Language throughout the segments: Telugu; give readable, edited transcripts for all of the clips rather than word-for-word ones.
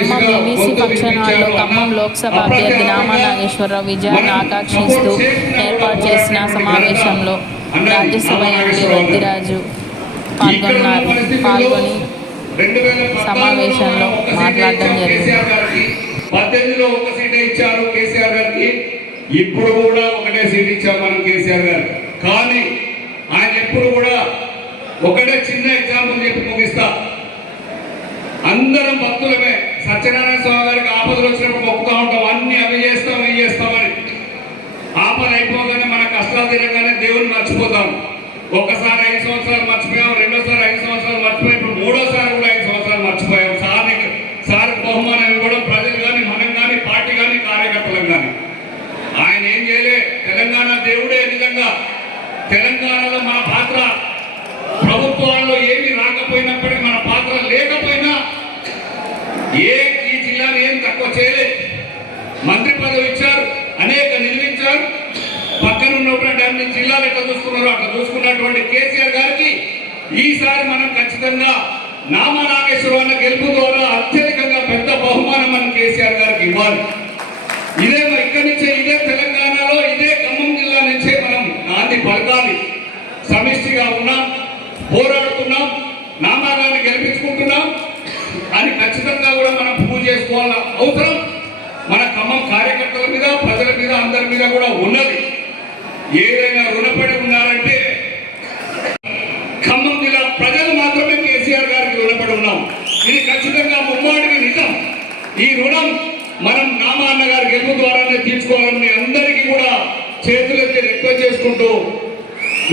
ఖమ్మం ఏబీసీ ఫంక్షన్ హాల్లో ఖమ్మం లోక్సభ అభ్యర్థి నామా నాగేశ్వరరావు విజయాన్ని ఆకాంక్షిస్తూ ఏర్పాటు చేసిన సమావేశంలో రాజ్యసభ ఎంపీ వద్దిరాజు పాల్గొని సమావేశంలో మాట్లాడడం జరిగింది. 18లో ఒక సీటే ఇచ్చారు కేసీఆర్ గారికి, ఇప్పుడు కూడా ఒకటే సీట్ ఇచ్చారు మనం కేసీఆర్ గారు. కానీ ఆయన ఎప్పుడు కూడా ఒకటే చిన్న ఎగ్జాంపుల్ చెప్పి ముగిస్తా. అందరం భక్తులమే. సత్యనారాయణ స్వామి గారికి ఆపదలు వచ్చినప్పుడు మొక్కుతూ ఉంటాం, అన్ని అవి చేస్తాం ఇవి చేస్తామని. ఆపద అయిపోగానే మన కష్టాలు తిరగగానే దేవుని మర్చిపోతాం. ఒక్కసారి 5 సంవత్సరాలు మర్చిపోయాం, రెండోసారి 5 సంవత్సరాలు మర్చిపోయాం, ఇప్పుడు మూడోసారి కూడా 5 సంవత్సరాలు మర్చిపోయాం. సార్కి బహుమానం ఇవ్వడం ప్రజలు కానీ మనం కానీ పార్టీ కానీ కార్యకర్తలకు కానీ. ఆయన ఏం చేయలే. తెలంగాణ దేవుడే. నిజంగా తెలంగాణలో మన పాత్ర ప్రభుత్వాల్లో ఏమి రాకపోయినప్పటికీ మన పాత్ర లేకపోయినా ఈ జిల్లాను ఏం తక్కువ చేయలేదు. మంత్రి పదవి ఇచ్చారు, అనేక నిధులు ఇచ్చారు. పక్కన ఉన్నటువంటి అన్ని జిల్లాలు ఎట్లా చూసుకున్నారో అట్లా చూసుకున్నటువంటి కేసీఆర్ గారికి ఈసారి మనం ఖచ్చితంగా నామా నాగేశ్వరరావు గెలుపు ద్వారా అత్యధికంగా పెద్ద బహుమానం మనం కేసీఆర్ గారికి ఇవ్వాలి. ఇక్కడి నుంచే ఇదే తెలంగాణలో ఇదే ఖమ్మం జిల్లా నుంచే మనం నాంది పలకాలి. సమిష్టిగా ఉన్నాం, పోరాడుతున్నాం, నామాగాన్ని గెలిపించుకుంటున్నాం అని ఖచ్చితంగా కూడా మనం పూజ చేసుకోవాల అవసరం మన ఖమ్మం కార్యకర్తల మీద, ప్రజల మీద, అందరి మీద కూడా ఉన్నది. ఏదైనా రుణపడి ఉన్నారంటే ఖమ్మం జిల్లా ప్రజలు మాత్రమే కేసీఆర్ గారికి రుణపడి ఉన్నాం. ఇది ఖచ్చితంగా ముమ్మాటికి నిజం. ఈ రుణం మనం నామా అన్న గారి గెలుపు ద్వారానే తీర్చుకోవాలని అందరికీ కూడా చేతులెత్తి రిక్వెస్ట్ చేసుకుంటూ,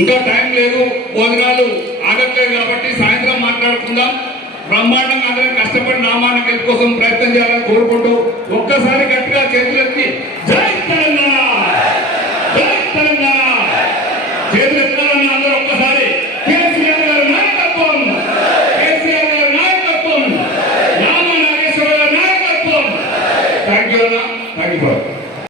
ఇంకా టైం లేదు, భోజనాలు ఆగట్లేదు కాబట్టి సాయంత్రం మాట్లాడుకుందాం. బ్రహ్మాండంగా అందరం కష్టపడి నామాన్ని గెలుపు కోసం ప్రయత్నం చేయాలని కోరుకుంటూ ఒక్కసారి